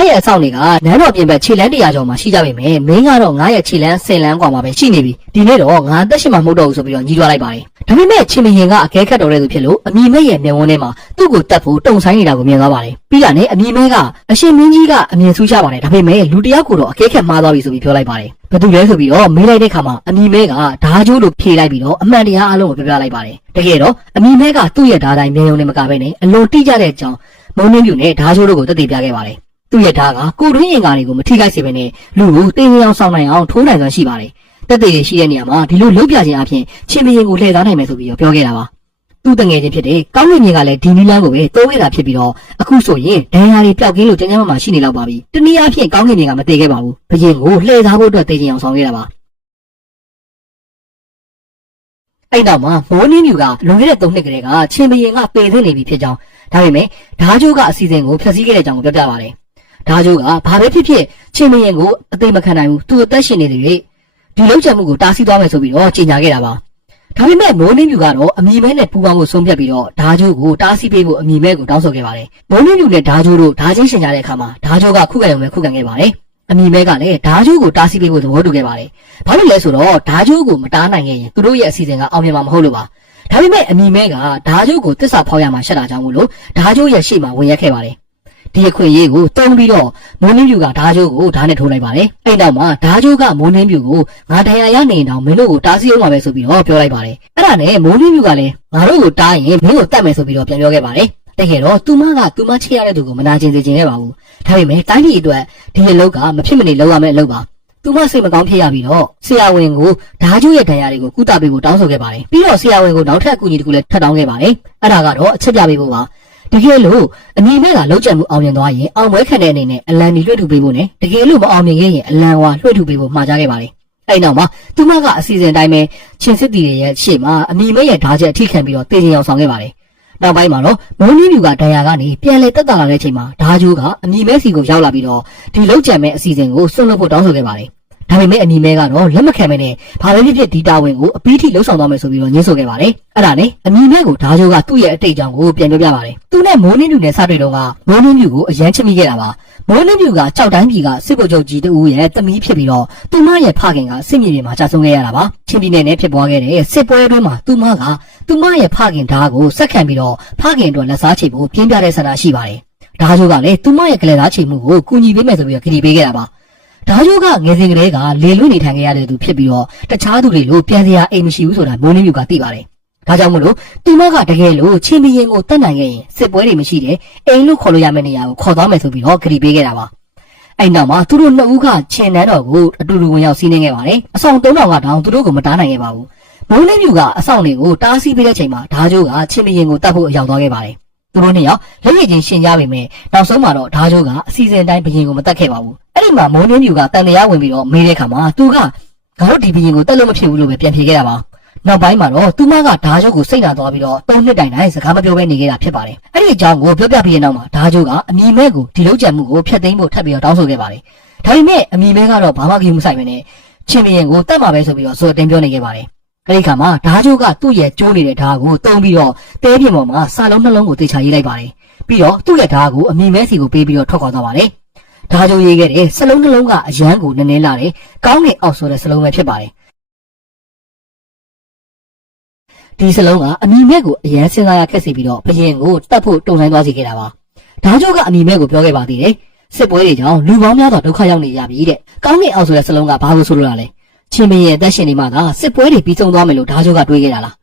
ရဲ့အဆောင်တွေကနန်းတော်ပြင်ဘက်ခြေလန်း100ကျော်မှာရှိကြပေမဲ့မင်းကတော့ငါရဲ့ခြေလန်း10လန်းกว่าမှာပဲရှိနေပြီဒီနေ့တော့ငါအသက်ရှင်မှာမဟုတ်တော့ဘူးဆိုပြီးတော့ညီးတွားလိုက်ပါတယ်ဒါပေမဲ့ချင်းမရင်ကအကဲခတ်တော်တဲ့သူဖြစ်လို့အမိမဲရဲ့မျက်ဝန်းထဲမှာသူ့ကိုတတ်ဖို့တုံဆိုင်နေတာကိုမြင်သွားပါတယ်ပြီးတာနဲ့အမိမဲကအရှင်မင်းကြီးကအမြင်ဆူးချပါတယ်ဒါပေမဲ့လူတယောက်ကိုတော့အကဲခတ်မှားသွားပြီဆိုပြီးပြောလိုက်ပါတယ်ဘယ်သူလဲဆိုပြီးတော့မေးလိုက်တဲ့အခါမှာအမိမဲကဓားကျိုးလိုဖြေလိုက်ပြီးတော့အမှန်တရားအလုံးကိုပြောပြလိုက်ပါတယ်တကယ်တော့အမိမဲကသူ့ရဲ့ဓားတိုင်းမျက်ရုံနဲ့မကဘဲနဲ့အလွန်တိကျတဲ့အကြောင်းမုံနှင်းပြူနဲ့ဓားကျိုးတို့ကိုသက်သေပြခဲ့ပါတယ်သူ့ရဲ့ဓားကကိုတွင်းအင်္ဂါတွေကိုမထိခိုက်စေဘဲနဲ့လူကိုတင်းရင်အောင်ဆောင်နိုင်အောင်ထိုးနိုင်စွမ်းရှိပါတယ်တက်သေးရှိတဲ့နေရာမှာဒီလိုလှုပ်ပြခြင်းအပြင်ချင်းမရင်ကိုလှည့်စားနိုင်မယ်ဆိုပြီးတော့ပြောခဲ့တာပါသူ့တငယ်ချင်းဖြစ်တဲ့ကောင်းကင်မြင်ကလည်းဒီနီလန်းကိုပဲတိုးခဲ့တာဖြစ်ပြီးတော့အခုဆိုရင်ဒဏ်ရာတွေပျောက်ကင်းလို့ကျန်းကျန်းမာမာရှိနေတော့ပါပြီတနည်းအားဖြင့်ကောင်းကင်မြင်ကမတည်ခဲ့ပါဘူးဘရင်ကိုလှည့်စားဖို့အတွက်တည်ခြင်းအောင်ဆောင်ခဲ့တာပါအဲ့တော့မှမိုးနှင်းမြူကလွန်ခဲ့တဲ့3နှစ်ကလေးကချင်းဘရင်ကပေသိနေပြီဖြစ်ကြောင်းဒါပေမဲ့ဓားကျိုးကအစီအစဉ်ကိုဖျက်ဆီးခဲ့တဲ့အကြောင်းကိုပြောပြပါတယ်ဓားကျိုးကဘာပဲဖြစ်ဖြစ်ချင်းဘရင်ကိုအသိမခံနိုင်ဘူးသူအသက်ရှင်နေတယ်လေဒီလောက်ကျန်မှုကိုတားဆီးသွားမယ်ဆိုပြီးတော့ကြေညာခဲ့တာပါဒါပေမဲ့မိုးနှင်းမြူကတော့အမိမဲနဲ့ပူပေါင်းဖို့ဆုံးဖြတ်ပြီးတော့ဓားကျိုးကိုတားဆီးပေးဖို့အမိမဲကိုတောင်းဆိုခဲ့ပါတယ်မိုးနှင်းမြူနဲ့ဓားကျိုးတို့ဓားချင်းရှင်ကြတဲ့အခါမှာဓားကျိုးကခုခံရုံပဲခုခံခဲ့ပါတယ်အမိမဲကလည်းဓားကျိုးကိုတားဆီးပေးဖို့သဘောတူခဲ့ပါတယ်ဘာလို့လဲဆိုတော့ဓားကျိုးကိုမတားနိုင်ခဲ့ရင်သူတို့ရဲ့အစီအစဉ်ကအောင်မြင်မှာမဟုတ်လို့ပါဒါပေမဲ့အမိမဲကဓားကျိုးကိုတစ္ဆာဖောက်ရမှာရှက်တာကြောင့်မို့လို့ဓားကျိုးရဲ့ရှေ့မှာဝင်ရက်ခဲ့ပါတယ်ဒီအခွင့်အရေးကိုတုံးပြီးတော့မိုးနှင်းပြူကဓားကျိုးကိုဓားနဲ့ထိုးလိုက်ပါတယ်အဲ့နောက်မှာဓားကျိုးကမိုးနှင်းပြူကိုငါတရားရနေတောင်မင်းတို့ကိုတားဆီးအောင်ပါပဲဆိုပြီးတော့ပြောလိုက်ပါတယ်အဲ့ဒါနဲ့မိုးနှင်းပြူကလည်းငါတို့ကိုတားရင်မင်းကိုတတ်မယ်ဆိုပြီးတော့ပြန်ပြောခဲ့ပါတယ်တကယ်တော့သူမချစ်ရတဲ့သူကိုမနာကျင်စေချင်ခဲ့ပါဘူးဒါပေမဲ့တိုင်းပြည်အတွက်ဒီအလုပ်ကမဖြစ်မနေလုပ်ရမယ့်အလုပ်ပါသူမစိတ်မကောင်းဖြစ်ရပြီးတော့ဆရာဝန်ကိုဓားကျိုးရဲ့ဒဏ်ရာတွေကိုကုသပေးဖို့တောင်းဆိုခဲ့ပါတယ်ပြီးတော့ဆရာဝန်ကိုနောက်ထပ်အကူအညီတစ်ခုလည်းထပ်တောင်းခဲ့ပါတယ်အဲ့ဒါကတော့အချက်ပြပေးဖို့ပါတကယ်လို့အမိမဲကလောက်ကျန်မှုအောင်မြင်သွားရင်အောင်ပွဲခံတဲ့အနေနဲ့အလံဒီလွှတ်ထူပေးဖို့နဲ့တကယ်လို့မအောင်မြင်ခဲ့ရင်အလံဝါလွှတ်ထူပေးဖို့မှာကြားခဲ့ပါတယ်အဲ့နောက်မှာသူမကအစီအစဉ်တိုင်းပဲချင်းစစ်တီရဲ့ရှေ့မှာအမိမဲရဲ့ဓားချက်အထိခံပြီးတော့တည်ရင်အောင်ဆောင်ခဲ့ပါတယ်နောက်ပိုင်းမှာတော့မိုးနှင်းမြူကဒဏ်ရာကနေပြန်လည်တက်တာလာတဲ့အချိန်မှာဓားကျိုးကအမိမဲစီကိုရောက်လာပြီးတော့ဒီလောက်ကျန်မဲ့အစီအစဉ်ကိုဆွန့်လွတ်ဖို့တောင်းဆိုခဲ့ပါတယ်ဒါပေမဲ့အမိမဲကတော့လက်မခံမနဲ့ဘာပဲဖြစ်ဖြစ်ဒီတာဝန်ကိုအပီးထိလှုပ်ဆောင်သွားမယ်ဆိုပြီးတော့ညှင်းဆိုခဲ့ပါတယ်အဲ့ဒါနဲ့အမိမဲကိုဓားကျိုးကသူ့ရဲ့အတိတ်အကြောင်းကိုပြန်ပြောပြပါတယ်သူနဲ့မိုးနှင်းမြူနဲ့စတွေ့တော့ကမိုးနှင်းမြူကိုအရန်ချစ်မိခဲ့တာပါမိုးနှင်းမြူကကြောက်တိုင်းပြည်ကစစ်ဗိုလ်ချုပ်ကြီးတဦးရဲ့သမီးဖြစ်ပြီးတော့သူမရဲ့ဖခင်ကစစ်မြေပြင်မှာကြာဆုံးခဲ့ရတာပါချင်းပြည်နယ်နဲ့ဖြစ်ပွားခဲ့တဲ့စစ်ပွဲအတွင်းမှာသူမရဲ့ဖခင်ဓားကိုစက်ခံပြီးတော့ဖခင်အတွက်လက်စားချိဖို့ပြင်းပြတဲ့ဆန္ဒရှိပါတယ်ဓားကျိုးကလည်းသူမရဲ့ကလေးသားချိမှုကိုကူညီပေးမယ်ဆိုပြီးတော့ခရီးပေးခဲ့တာပါဓားကျိုးကငယ်စဉ်ကလေးကလေလွင့်နေထိုင်ခဲ့ရတဲ့သူဖြစ်ပြီးတော့တခြားသူတွေလိုပြန်စရာအိမ်မရှိဘူးဆိုတာမိုးနှင်းမြူကသိပါတယ်။ဒါကြောင့်မို့လို့သူမကတကယ်လို့ချင်းဘရင်ကိုတတ်နိုင်ခဲ့ရင်စစ်ပွဲတွေမရှိတဲ့အိမ်လို့ခေါ်လို့ရမယ့်နေရာကိုခေါ်သွားမယ်ဆိုပြီးတော့ခရီးပေးခဲ့တာပါ။အဲ့နောက်မှာသူတို့နှစ်ဦးကချင်းနန်းတော်ကိုအတူတူဝင်ရောက်စီးနှင်းခဲ့ပါတယ်။အဆောင်3000ကတောင်သူတို့ကိုမတားနိုင်ခဲ့ပါဘူး။မိုးနှင်းမြူကအဆောင်တွေကိုတားဆီးပေးတဲ့ချိန်မှာဓားကျိုးကချင်းဘရင်ကိုတတ်ဖို့အရောက်သွားခဲ့ပါတယ်။သူတို့နှစ်ယောက်လက်ရည်ချင်းရှင်ကြပေမဲ့နောက်ဆုံးမှာတော့ဓားကျိုးကအစီအစဉ်တိုင်းဘရင်ကိုမတတ်ခဲ့ပါဘူး။အဲ့ဒီမှာမိုးနှင်းမြူကတန်တရားဝင်ပြီးတော့မေးတဲ့အခါမှာသူကငါတို့ဒီဘရင်ကိုတက်လို့မဖြစ်ဘူးလို့ပဲပြန်ဖြေခဲ့တာပါနောက်ပိုင်းမှာတော့သူမကဓားကျိုးကိုစိတ်နာသွားပြီးတော့3နှစ်တိုင်စကားမပြောဘဲနေခဲ့တာဖြစ်ပါတယ်အဲ့ဒီအကြောင်းကိုပြောပြပြီးတဲ့နောက်မှာဓားကျိုးကအမိမဲကိုဒီလောက်ကြံမှုကိုဖျက်သိမ်းဖို့ထပ်ပြီးတော့တောင်းဆိုခဲ့ပါတယ်ဒါပေမဲ့အမိမဲကတော့ဘာမှကြည့်မဆိုင်ပဲနဲ့ချင်းဘရင်ကိုတတ်မှာပဲဆိုပြီးတော့ဆိုတင်ပြောနေခဲ့ပါတယ်အဲ့ဒီခါမှာဓားကျိုးကသူ့ရဲ့ကျိုးနေတဲ့ဓားကိုတုံးပြီးတော့တဲပြင်ပေါ်မှာစာလုံးနှလုံးကိုတေချာရေးလိုက်ပါတယ်ပြီးတော့သူ့ရဲ့ဓားကိုအမိမဲစီကိုပေးပြီးတော့ထွက်ခွာသွားပါတယ်ဓားကျိုးရေးခဲ့တဲ့စလုံးနှလုံးကအရန်ကိုနည်းနည်းလာတယ်ကောင်းငင်အောက်ဆိုတဲ့စလုံးပဲဖြစ်ပါတယ်ဒီစလုံးကအမိမဲကိုအရန်စဉ်းစားရခက်စီပြီးတော့ဘရင်ကိုတတ်ဖို့တုံဆိုင်သွားစေခဲ့တာပါဓားကျိုးကအမိမဲကိုပြောခဲ့ပါသေးတယ်စစ်ပွဲတွေကြောင့်လူပေါင်းများစွာဒုက္ခရောက်နေရပြီတဲ့ကောင်းငင်အောက်ဆိုတဲ့စလုံးကဘာလို့ဆိုလို့လဲချင်းဘရင်အသက်ရှင်နေမှသာစစ်ပွဲတွေပြီးဆုံးသွားမယ်လို့ဓားကျိုးကတွေးခဲ့တာလာ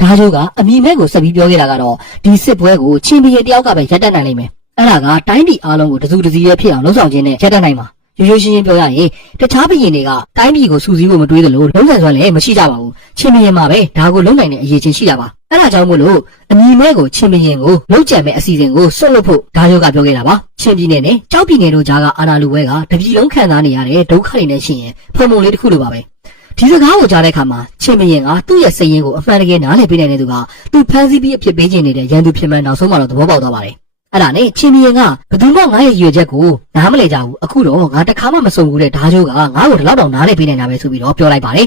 းဓားကျိုးကအမိမဲကိုဆက်ပြီးပြောခဲ့တာကတော့ဒီစစ်ပွဲကိုချင်းဘရင်တယောက်ကပဲရပ်တန့်နိုင်လိမ့်မယ်အဲ့ဒါကတိုင်းပြည်အားလုံးကိုတစုတစည်းရဲဖြစ်အောင်လှုံ့ဆော်ခြင်းနဲ့ရပ်တန့်နိုင်မှာရိုးရိုးရှင်းရှင်းပြောရရင်တခြားဘရင်တွေကတိုင်းပြည်ကိုစူးစီးဖို့မတွေးသလိုလုံးဆန်စွမ်းလည်းမရှိကြပါဘူးချင်းဘရင်မှာပဲဒါကိုလုံးနိုင်တဲ့အရေးချင်းရှိတာပါအဲ့ဒါကြောင့်မို့လို့အမိမဲကိုချင်းဘရင်ကိုလုံးကြံမဲ့အစီအစဉ်ကိုဆွတ်လွတ်ဖို့ဓားကျိုးကပြောခဲ့တာပါချင်းပြည်နယ်နဲ့ကြောက်ပြည်နယ်တို့ကြားကအာဏာလူပွဲကတပြည်လုံးခံစားနေရတဲ့ဒုက္ခတွေနဲ့ရှိရင်ဖုံဖုံလေးတစ်ခုလိုပါပဲဒီစကားကိုကြားတဲ့အခါမှာချင်းဘရင်ကသူ့ရဲ့စိတ်ရင်းကိုအမှန်တကယ်နားလည်ပေးနိုင်တဲ့သူကသူဖန်ဆီးပြီးအဖြစ်ပေးခြင်းနေတဲ့ရန်သူဖြစ်မှန်းနောက်ဆုံးမှတော့သဘောပေါက်သွားပါတယ်အဲ့ဒါနဲ့ချင်းဘရင်ကဘယ်သူမှငါ့ရဲ့ရွေချက်ကိုနားမလဲကြဘူးအခုတော့ငါတခါမှမစုံဘူးတဲ့ဓားကျိုးကငါ့ကိုဒီလောက်တောင်နားလည်ပေးနိုင်တာပဲဆိုပြီးတော့ပြောလိုက်ပါတယ်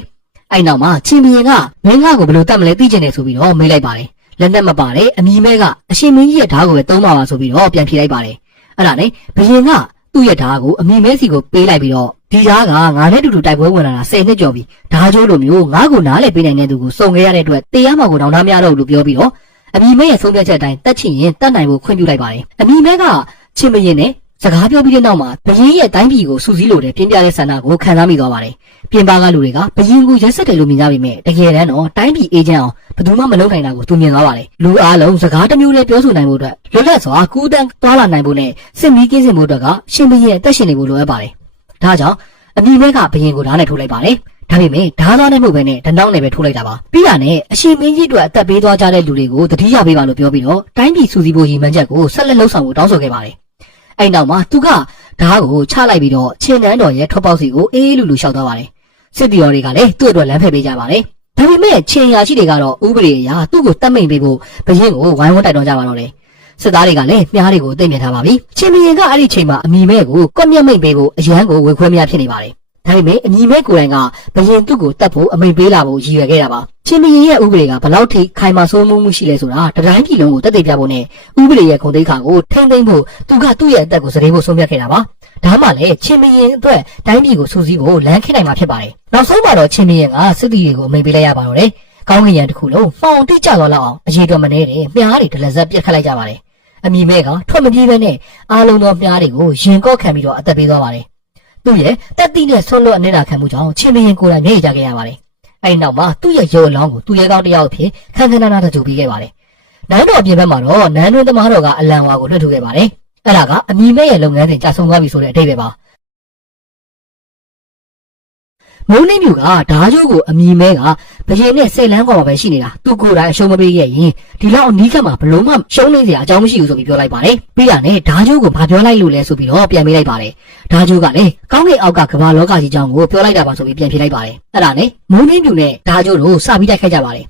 အဲ့နောက်မှာချင်းဘရင်ကမင်းငါ့ကိုဘယ်လိုတတ်မလဲသိချင်တယ်ဆိုပြီးတော့မေးလိုက်ပါတယ်လက်နဲ့မပါတယ်အမီမဲကအရှင်မင်းကြီးရဲ့ဓားကိုပဲသုံးပါပါဆိုပြီးတော့ပြန်ဖြေလိုက်ပါတယ်အဲ့ဒါနဲ့ဘရင်က သူ့ရဲ့ဓာတ်ကိုအမိမဲစီကိုပေးလိုက်ပြီးတော့ဒီဓာတ်ကငါနဲ့တူတူတိုက်ပွဲဝင်လာတာ10နှစ်ကျော်ပြီဓာတ်ကျိုးလိုမျိုးငါ့ကိုနားလည်ပေးနိုင်တဲ့သူကိုစုံခဲ့ရတဲ့အတွက်တရားမှာကိုတောင်းတမရတော့ဘူးလို့ပြောပြီးတော့အမိမဲရဲ့ဆုံးဖြတ်ချက်အတိုင်းတက်ချင်ရင်တက်နိုင်ဖို့ခွင့်ပြုလိုက်ပါတယ်အမိမဲကချင်းမရင်နဲ့စကားပြောပြီးတဲ့နောက်မှာဘရင်ရဲ့တိုင်းပြည်ကိုစူးစီးလို့တဲ့ပြင်းပြတဲ့ဆန္ဒကိုခံစားမိသွားပါတယ်ပြင်ပကလူတွေကဘရင်ကိုရက်စက်တယ်လို့မြင်ကြပေမဲ့တကယ်တမ်းတော့တိုင်းပြည်အေဂျင့်အောင်ဘယ်သူမှမလုပ်နိုင်တာကိုသူမြင်သွားပါတယ်လူအားလုံးစကားတစ်မျိုးနဲ့ပြောဆိုနိုင်ဖို့အတွက်လွတ်လပ်စွာကူးတန်းသွားလာနိုင်ဖို့နဲ့စစ်မီးကင်းစင်ဖို့အတွက်ကရှင်ဘရင်အသက်ရှင်နေဖို့လိုအပ်ပါတယ်ဒါကြောင့်အမိမဲကဘရင်ကိုဓာတ်နဲ့ထိုးလိုက်ပါတယ်ဒါပေမဲ့ဓာတ်သားနဲ့မဟုတ်ဘဲနဲ့ဓနောင်းနဲ့ပဲထိုးလိုက်တာပါပြီးတာနဲ့အရှင်မင်းကြီးတို့အသက်ပေးသွားကြတဲ့လူတွေကိုတတိယပေးပါလို့ပြောပြီးတော့တိုင်းပြည်စူးစီးဖို့ရည်မှန်းချက်ကိုဆက်လက်လှုပ်ဆောင်ဖို့တောင်းဆိုခဲ့ပါတယ်အဲ့နောက်မှာသူကဓာတ်ကိုချလိုက်ပြီးတော့ချင်းနန်းတော်ရဲ့ထွက်ပေါက်စီကိုအေးလူလူလျှောက်သွားပါတယ်စစ်တီတော်တွေကလည်းသူ့အတွက်လမ်းဖယ်ပေးကြပါတယ်ဒါပေမဲ့ချင်းရာရှိတွေကတော့ဥပဒေအရသူ့ကိုတတ်မိန်ပေးဖို့ဘရင်ကိုဝိုင်းဝန်းတိုက်တွန်းကြပါတော့တယ်စစ်သားတွေကလည်းမြားတွေကိုသိမ့်မြင်ထားပါပြီချင်းဘရင်ကအဲ့ဒီချိန်မှာအမိမဲကိုကွက်မြက်မိန်ပေးဖို့အရန်ကိုဝေခွဲမရဖြစ်နေပါတယ်ဒါပေမဲ့အမိမဲကိုယ်တိုင်ကဘရင်သူ့ကိုတတ်ဖို့အမိန်ပေးလာဖို့ရည်ရွယ်ခဲ့တာပါချင်းဘရင်ရဲ့ဥပဒေကဘယ်လောက်ထိခိုင်မာစိုးမိုးမှုရှိလဲဆိုတာတတိုင်းပြည်လုံးကိုတက်သိပြဖို့နဲ့ဥပဒေရဲ့ခုံသိက္ခာကိုထိမ့်သိမ့်ဖို့သူကသူ့ရဲ့အသက်ကိုစတေးဖို့ဆုံးဖြတ်ခဲ့တာပါဒါမှလည်းချင်းဘရင်အတွက်တိုင်းပြည်ကိုစူးစီးဖို့လမ်းခေနိုင်မှာဖြစ်ပါတယ်နောက်ဆုံးမှာတော့ချင်းဘရင်ကစစ်တီတွေကိုအမိန်ပေးလိုက်ရပါတော့တယ်ကောင်းကင်ရံတစ်ခုလုံးဖောင်တိကျသွားလောက်အောင်အရေးတော်မနေတယ်မြားတွေဒလဇက်ပြတ်ခတ်လိုက်ကြပါတယ်အမိမဲကထွက်မပြေးပဲနဲ့အားလုံးသောမြားတွေကိုရင်ကော့ခံပြီးတော့အသက်ပေးသွားပါတယ်သူ့ရဲ့တက်တိနဲ့ဆွလွတ်အနေတာခံမှုကြောင့်ချင်းဘရင်ကိုယ်တိုင်မျက်ရည်ကျခဲ့ရပါတယ်အဲဒီနောက်မှာသူ့ရဲ့ရုပ်အလောင်းကိုသူ့ရဲ့ကောင်းတစ်ယောက်အဖြစ်ခန်းခန်းနာနာတကြိုပြီးခဲ့ပါတယ်နန်းတော်အပြင်ဘက်မှာတော့နန်းတွင်းသမားတော်ကအလံဝါကိုလွှတ်ထုတ်ခဲ့ပါတယ်အဲ့ဒါကအမိမဲရဲ့လုပ်ငန်းစဉ်ကြာဆုံးသွားပြီဆိုတဲ့အဓိပ္ပာယ်ပါမုန်းနေမြူကဓားကျိုးကိုအမိမဲကဘရင်နဲ့စိတ်လန်းကွာမှာပဲရှိနေတာသူကိုယ်တိုင်အရှုံးမပေးခဲ့ရင်ဒီလောက်အနီးကပ်မှာဘလုံးမရှုံးနေစရာအကြောင်းမရှိဘူးဆိုပြီးပြောလိုက်ပါတယ်ပြီးတာနဲ့ဓားကျိုးကိုဘာပြောလိုက်လို့လဲဆိုပြီးတော့ပြန်ပေးလိုက်ပါတယ်ဓားကျိုးကလည်းကောင်းကင်အောက်ကကမ္ဘာလောကကြီးအကြောင်းကိုပြောလိုက်တာပါဆိုပြီးပြန်ဖြေလိုက်ပါတယ်အဲ့ဒါနဲ့မုန်းနေမြူနဲ့ဓားကျိုးတို့စပြီးတိုက်ခိုက်ကြပါတယ်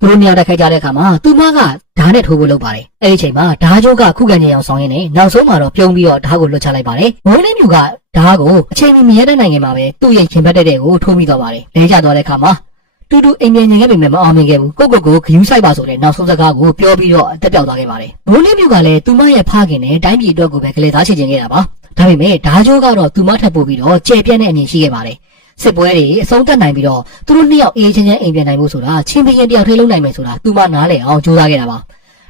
သူတို့နှစ်ယောက်တိုက်ခိုက်ကြတဲ့အခါမှာသူမကဓာတ်နဲ့ထိုးဖို့လုပ်ပါတယ်အဲ့ဒီချိန်မှာဓားကျိုးကခုခံနေအောင်ဆောင်ရင်းနဲ့နောက်ဆုံးမှာတော့ပြုံးပြီးတော့ဓာတ်ကိုလွတ်ချလိုက်ပါတယ်မုန်းနေမြူကဓာတ်ကိုအချိန်မီရတဲ့နိုင်ငံမှာပဲသူ့ရဲ့ရင်ဘတ်တဲ့ကိုထိုးမိသွားပါတယ်လဲကျသွားတဲ့အခါမှာတူတူအိမ်ပြန်ငင်ခဲ့ပေမဲ့မအောင်မြင်ခဲ့ဘူးကိုဂယူးဆိုင်ပါဆိုတဲ့နောက်ဆုံးစကားကိုပြောပြီးတော့အသက်ပြောက်သွားခဲ့ပါတယ်မုန်းနေမြူကလည်းသူမရဲ့ဖခင်နဲ့တိုင်းပြည်အတွက်ကိုပဲကလေးသားချင်ခဲ့တာပါဒါပေမဲ့ဓာတ်ကျိုးကတော့သူမထပ်ပို့ပြီးတော့ကျေပြန့်တဲ့အမြင်ရှိခဲ့ပါတယ်စစ်ပွဲတွေအဆုံးသတ်နိုင်ပြီးတော့သူတို့နှစ်ယောက်အေးချမ်းချမ်းအိမ်ပြန်နိုင်ဖို့ဆိုတာချင်းဘရင်တယောက်ထဲလုံးနိုင်မယ်ဆိုတာသူမနားလည်အောင်ကြိုးစားခဲ့တာပါ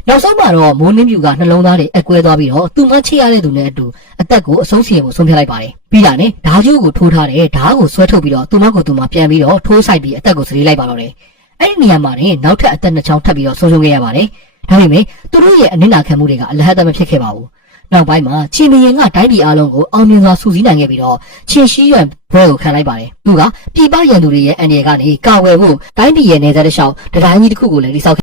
နောက်ဆုံးမှာတော့မိုးနှင်းပြူကနှလုံးသားတွေအကွဲသွားပြီးတော့သူမချစ်ရတဲ့သူနဲ့အတူအသက်ကိုအဆုံးစီရင်ဖို့ဆုံးဖြတ်လိုက်ပါတယ်ပြီးတာနဲ့ဓားကျိုးကိုထိုးထားတဲ့ဓားကိုဆွဲထုတ်ပြီးတော့သူမကိုသူမပြန်ပြီးတော့ထိုးဆိုင်ပြီးအသက်ကိုစလေးလိုက်ပါတော့တယ်အဲ့ဒီနေရာမှာနေနောက်ထပ်အသက်နှစ်ချောင်းထပ်ပြီးတော့ဆုံးရှုံးခဲ့ရပါတယ်ဒါပေမဲ့သူတို့ရဲ့အနစ်နာခံမှုတွေကအလဟတ်သမဖြစ်ခဲ့ပါဘူးနောက်ပိုင်းမှာချင်းဘရင်ကတိုင်းပြည်အားလုံးကိုအောင်မြင်စွာစူးစီးနိုင်ခဲ့ပြီးတော့ချင်းရှိရွံဘွဲကိုခံလိုက်ပါတယ်သူကပြည်ပရန်သူတွေရဲ့အန္တရာယ်ကနေကာဝယ်ဖို့တိုင်းပြည်ရဲ့နေဆက်တစ်လျှောက်တတိုင်းကြီးတစ်ခုကိုလည်းတိစောက်